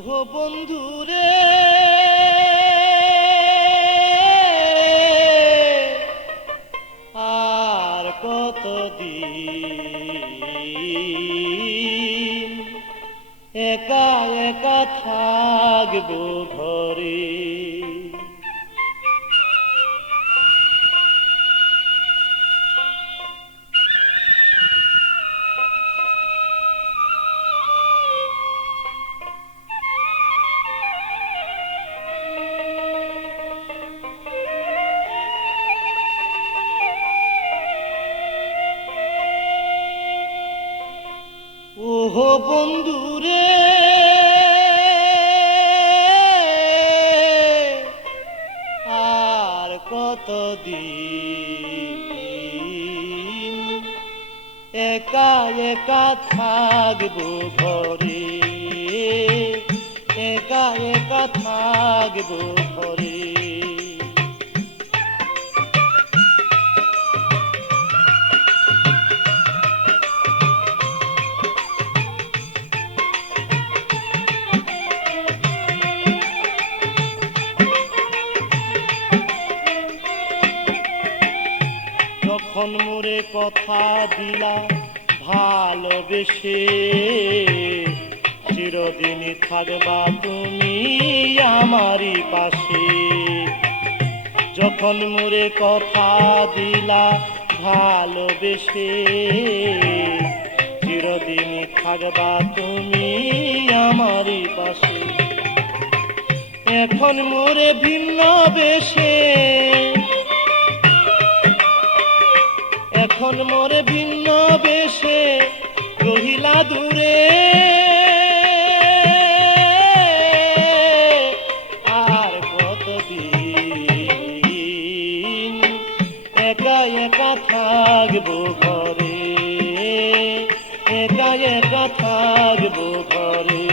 ওহো বন্ধুরে আর কতদিন একা একা থাকবো ঘরে। ওহো বন্ধুরে আর কতদিন একা একা থাকবো ঘরে, একা একা থাকবো ঘরে। যখন মোরে কথা দিলা ভালোবেসে, চিরদিনই থাকবা তুমি আমারই পাশে। যখন মোরে কথা দিলা ভালোবেসে, চিরদিনই থাকবা তুমি আমারই পাশে। এখন মোরে ভিন্ন বেশে, এখন মোরে ভিন্ন বেশে রহিলা দূরে। আর কতদিন একা একা থাকবো ঘরে, একা একা থাকবো ঘরে।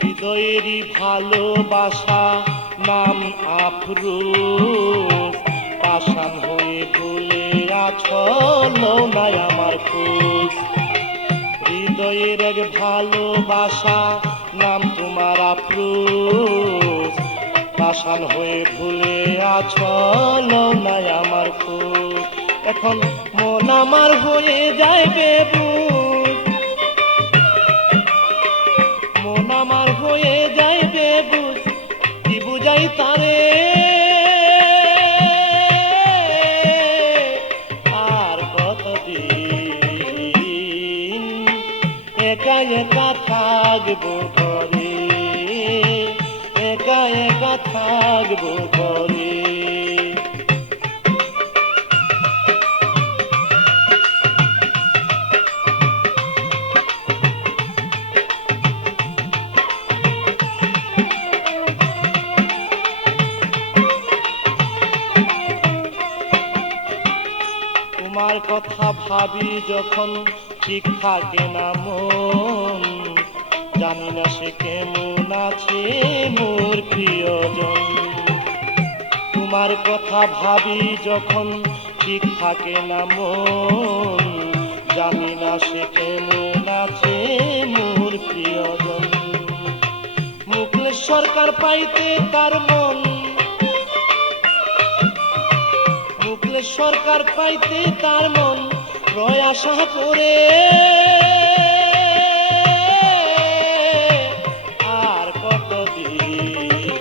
হৃদয়েরই ভালোবাসা নাম আফরোজ, পাষাণ হয়ে ভুলে আছো লও নাই আমার খোঁজ। হৃদয়ের এক ভালোবাসা নাম তোমার আফরোজ, পাষাণ হয়ে ভুলে আছো লও নাই আমার খোঁজ। এখন মন আমার হয়ে যায় বেবুঝ, মন আমার হয়ে যায় বেবুঝ, কি বুঝাই তারে। আর কতদিন একা একা থাকবো ঘরে, একা একা থাকবো ঘরে। তোমার কথা ভাবি যখন ঠিক থাকে না মন, জানি না সে কেমন আছে মোর প্রিয়জন। তোমার কথা ভাবি যখন ঠিক থাকে না মন, জানি না সে কেমন আছে মোর প্রিয়জন। মুকলেশ সরকার পাইতে তার মন, মুকলেশ সরকার পাইতে তার মন রয় আশা করে। আর কতদিন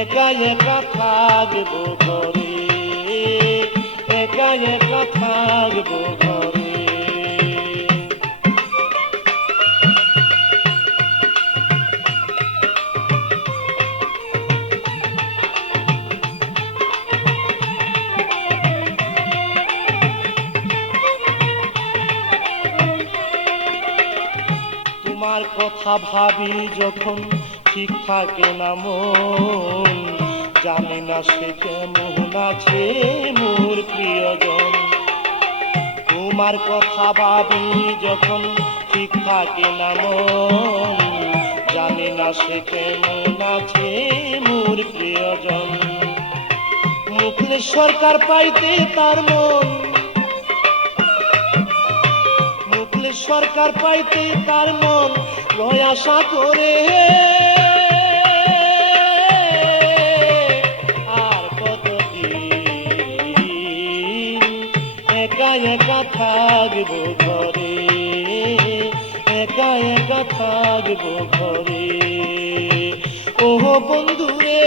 একা একা থাকবো ঘরে, একা একা থাকবো ঘরে। তোমার কথা ভাবি যখন ঠিক থাকে না মন, জানি না সে কেমন আছে মোর প্রিয়জন। তোমার কথা ভাবি যখন ঠিক থাকে না মন, জানি না সে কেমন আছে মোর প্রিয়জন। মুখলে সরকার পাইতে তার মন, মুখলে সরকার পাইতে তার মন লয় আশা করে। আর কতদিন একা একা থাকবো ঘরে, একা একা থাকবো ঘরে। ও বন্ধুরে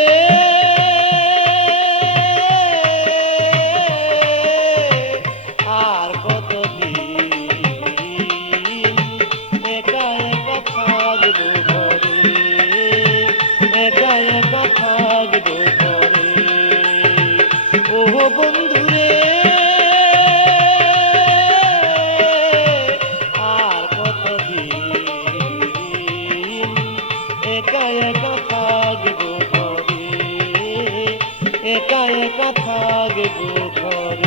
আর কতদিন একা একা থাকবো ঘরে, একা একা থাকবো ঘরে। ও বন্ধুরে আর কতদিন একা একা থাকবো ঘরে, একা একা থাকবো ঘরে।